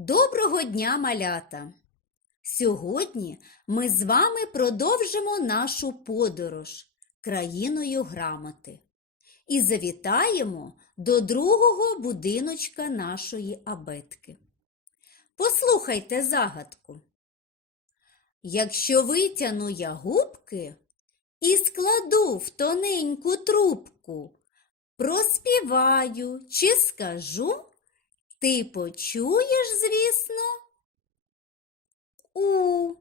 Доброго дня, малята! Сьогодні ми з вами продовжимо нашу подорож країною грамоти і завітаємо до другого будиночка нашої абетки. Послухайте загадку. Якщо витягну я губки і складу в тоненьку трубку, проспіваю чи скажу, ти почуєш, звісно, у.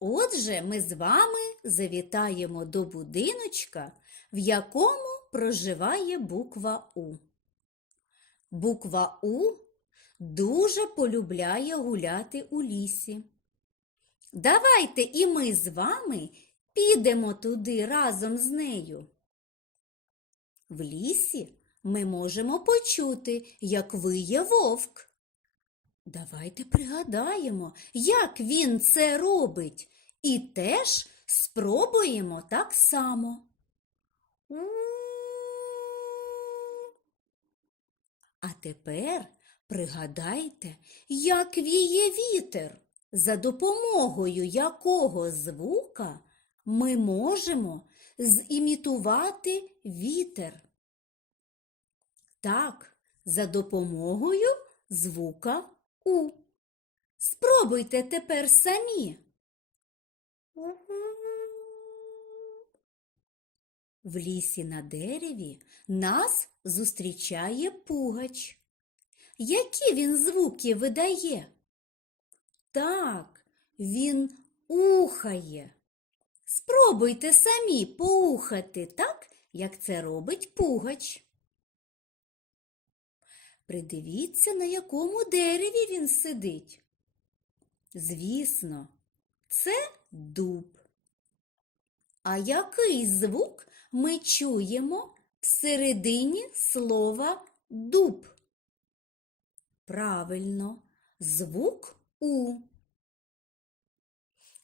Отже, ми з вами завітаємо до будиночка, в якому проживає буква У. Буква У дуже полюбляє гуляти у лісі. Давайте і ми з вами підемо туди разом з нею. В лісі ми можемо почути, як виє вовк. Давайте пригадаємо, як він це робить, і теж спробуємо так само. А тепер пригадайте, як віє вітер, за допомогою якого звука ми можемо зімітувати вітер. Так, за допомогою звука У. Спробуйте тепер самі. В лісі на дереві нас зустрічає пугач. Які він звуки видає? Так, він ухає. Спробуйте самі поухати так, як це робить пугач. Придивіться, на якому дереві він сидить. Звісно, це дуб. А який звук ми чуємо всередині слова дуб? Правильно, звук У.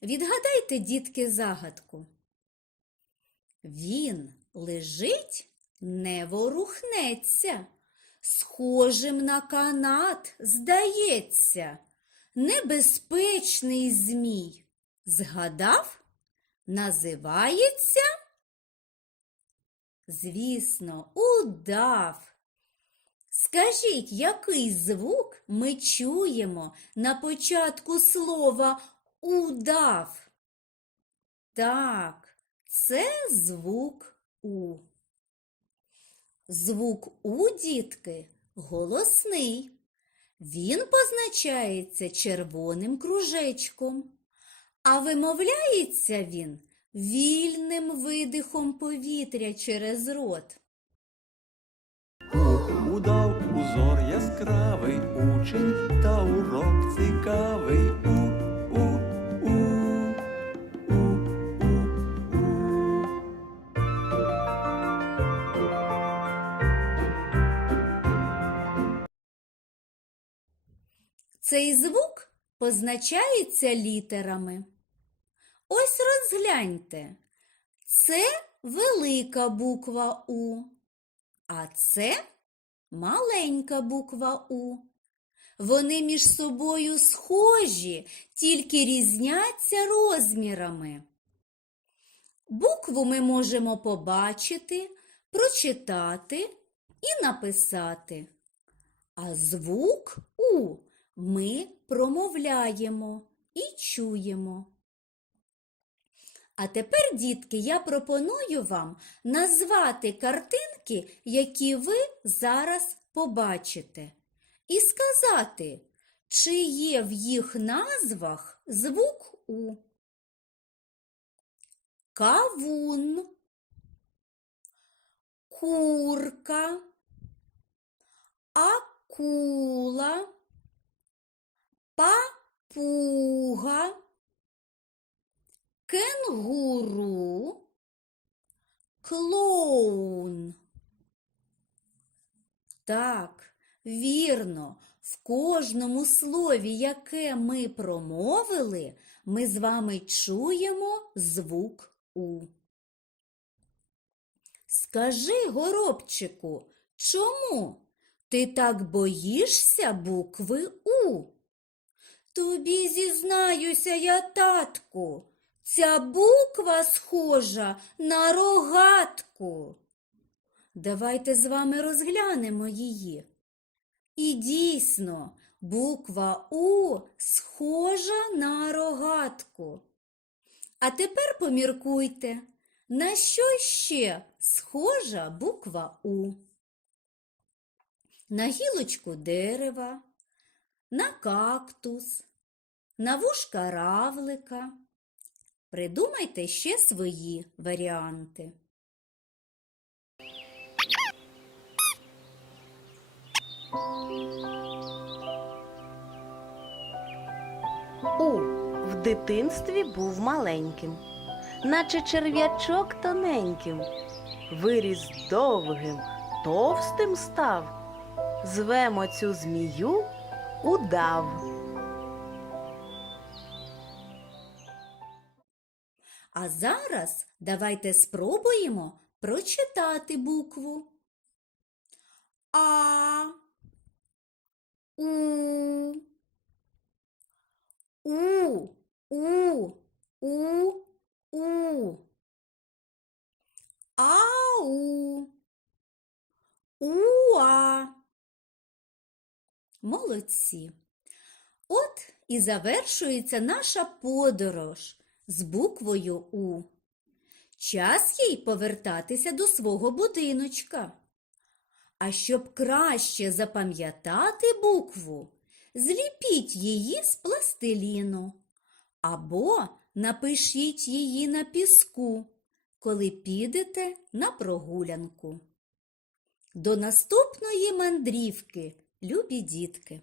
Відгадайте, дітки, загадку. Він лежить, не ворухнеться, схожим на канат, здається, небезпечний змій. Згадав? Називається? Звісно, удав. Скажіть, який звук ми чуємо на початку слова удав? Так, це звук У. Звук У, дітки, голосний. Він позначається червоним кружечком, а вимовляється він вільним видихом повітря через рот. Удав узор яскравий учень та урок цікавий. Цей звук позначається літерами. Ось розгляньте. Це велика буква У, а це маленька буква У. Вони між собою схожі, тільки різняться розмірами. Букву ми можемо побачити, прочитати і написати. А звук У ми промовляємо і чуємо. А тепер, дітки, я пропоную вам назвати картинки, які ви зараз побачите, і сказати, чи є в їх назвах звук У. Кавун, курка, акула, папуга, кенгуру, клоун. Так, вірно, в кожному слові, яке ми промовили, ми з вами чуємо звук У. Скажи, горобчику, чому? Ти так боїшся букви У? Тобі зізнаюся я, татку, ця буква схожа на рогатку. Давайте з вами розглянемо її. І дійсно, буква У схожа на рогатку. А тепер поміркуйте, на що ще схожа буква У? На гілочку дерева, на кактус, на вушка равлика. Придумайте ще свої варіанти. У в дитинстві був маленьким, наче черв'ячок тоненьким, виріс довгим, товстим став. Звемо цю змію удав. А зараз давайте спробуємо прочитати букву. А. У. У. У. У. У. Молодці. От і завершується наша подорож з буквою У. Час їй повертатися до свого будиночка. А щоб краще запам'ятати букву, зліпіть її з пластиліну або напишіть її на піску, коли підете на прогулянку. До наступної мандрівки, любі дітки!